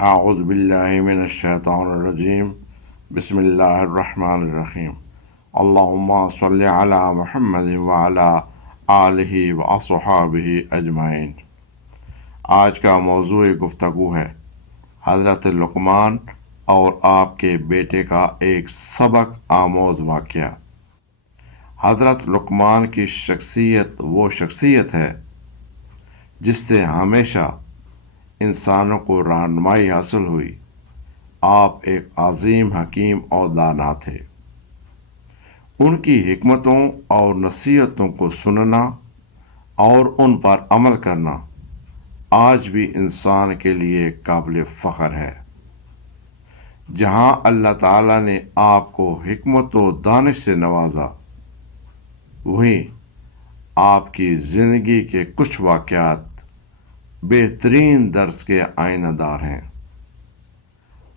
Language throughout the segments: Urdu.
اعوذ باللہ من الشیطان الرجیم بسم اللہ الرحمن الرحیم اللہم صلی علی محمد وعلی آلہ واصحابہ اجمعین۔ آج کا موضوع گفتگو ہے حضرت لقمان اور آپ کے بیٹے کا ایک سبق آموز واقعہ۔ حضرت لقمان کی شخصیت وہ شخصیت ہے جس سے ہمیشہ انسانوں کو رہنمائی حاصل ہوئی۔ آپ ایک عظیم حکیم اور دانا تھے۔ ان کی حکمتوں اور نصیحتوں کو سننا اور ان پر عمل کرنا آج بھی انسان کے لیے قابل فخر ہے۔ جہاں اللہ تعالیٰ نے آپ کو حکمت و دانش سے نوازا، وہیں آپ کی زندگی کے کچھ واقعات بہترین درس کے آئینہ دار ہیں۔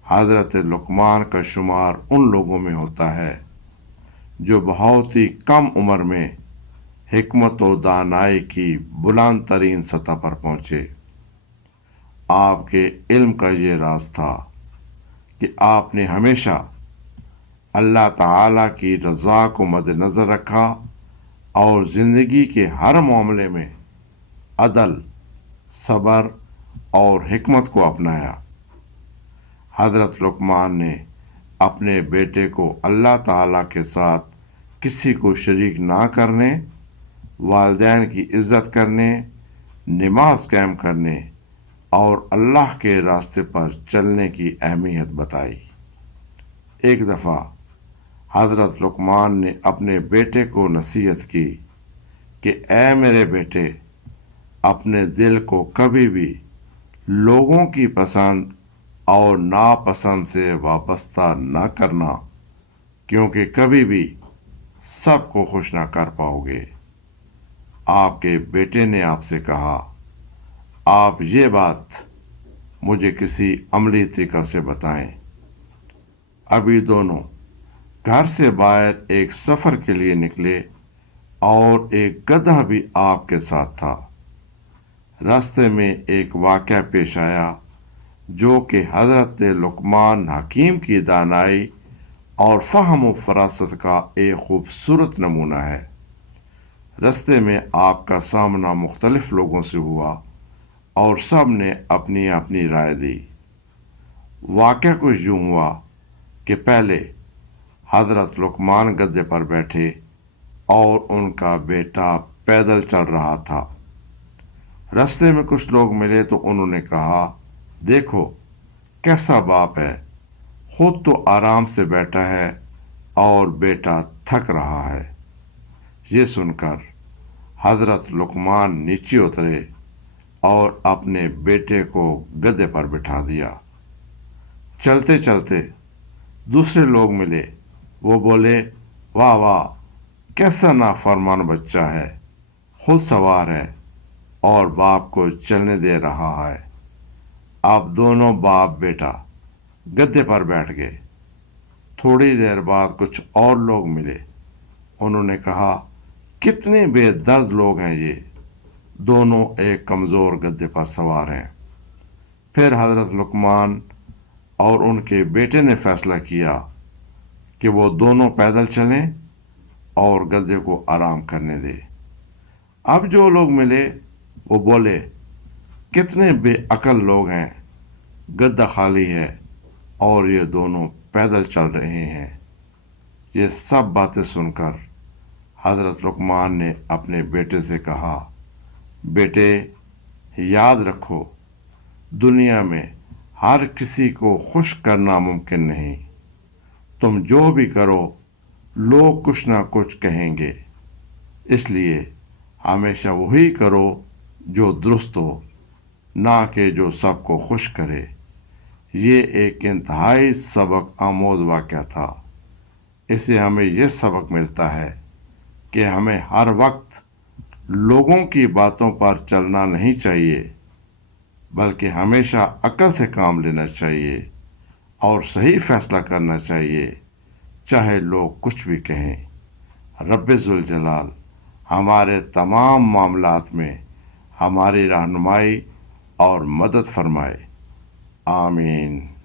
حضرت لقمان کا شمار ان لوگوں میں ہوتا ہے جو بہت ہی کم عمر میں حکمت و دانائی کی بلند ترین سطح پر پہنچے۔ آپ کے علم کا یہ راز تھا کہ آپ نے ہمیشہ اللہ تعالیٰ کی رضا کو مد نظر رکھا اور زندگی کے ہر معاملے میں عدل، صبر اور حکمت کو اپنایا۔ حضرت لقمان نے اپنے بیٹے کو اللہ تعالیٰ کے ساتھ کسی کو شریک نہ کرنے، والدین کی عزت کرنے، نماز قائم کرنے اور اللہ کے راستے پر چلنے کی اہمیت بتائی۔ ایک دفعہ حضرت لقمان نے اپنے بیٹے کو نصیحت کی کہ اے میرے بیٹے، اپنے دل کو کبھی بھی لوگوں کی پسند اور ناپسند سے وابستہ نہ کرنا، کیونکہ کبھی بھی سب کو خوش نہ کر پاؤ گے۔ آپ کے بیٹے نے آپ سے کہا، آپ یہ بات مجھے کسی عملی طریقہ سے بتائیں۔ ابھی دونوں گھر سے باہر ایک سفر کے لیے نکلے اور ایک گدھا بھی آپ کے ساتھ تھا۔ راستے میں ایک واقعہ پیش آیا جو کہ حضرت لقمان حکیم کی دانائی اور فہم و فراست کا ایک خوبصورت نمونہ ہے۔ راستے میں آپ کا سامنا مختلف لوگوں سے ہوا اور سب نے اپنی اپنی رائے دی۔ واقعہ کچھ یوں ہوا کہ پہلے حضرت لقمان گدھے پر بیٹھے اور ان کا بیٹا پیدل چل رہا تھا۔ راستے میں کچھ لوگ ملے تو انہوں نے کہا، دیکھو کیسا باپ ہے، خود تو آرام سے بیٹھا ہے اور بیٹا تھک رہا ہے۔ یہ سن کر حضرت لقمان نیچے اترے اور اپنے بیٹے کو گدھے پر بٹھا دیا۔ چلتے چلتے دوسرے لوگ ملے، وہ بولے، واہ واہ، کیسا نافرمان بچہ ہے، خود سوار ہے اور باپ کو چلنے دے رہا ہے۔ اب دونوں باپ بیٹا گدھے پر بیٹھ گئے۔ تھوڑی دیر بعد کچھ اور لوگ ملے، انہوں نے کہا، کتنے بے درد لوگ ہیں یہ، دونوں ایک کمزور گدھے پر سوار ہیں۔ پھر حضرت لقمان اور ان کے بیٹے نے فیصلہ کیا کہ وہ دونوں پیدل چلیں اور گدھے کو آرام کرنے دیں۔ اب جو لوگ ملے وہ بولے، کتنے بے عقل لوگ ہیں، گدھا خالی ہے اور یہ دونوں پیدل چل رہے ہیں۔ یہ سب باتیں سن کر حضرت لقمان نے اپنے بیٹے سے کہا، بیٹے یاد رکھو، دنیا میں ہر کسی کو خوش کرنا ممکن نہیں۔ تم جو بھی کرو لوگ کچھ نہ کچھ کہیں گے، اس لیے ہمیشہ وہی کرو جو درست ہو، نہ کہ جو سب کو خوش کرے۔ یہ ایک انتہائی سبق آموز واقعہ تھا۔ اس سے ہمیں یہ سبق ملتا ہے کہ ہمیں ہر وقت لوگوں کی باتوں پر چلنا نہیں چاہیے، بلکہ ہمیشہ عقل سے کام لینا چاہیے اور صحیح فیصلہ کرنا چاہیے، چاہے لوگ کچھ بھی کہیں۔ رب ذوالجلال ہمارے تمام معاملات میں ہماری رہنمائی اور مدد فرمائے۔ آمین.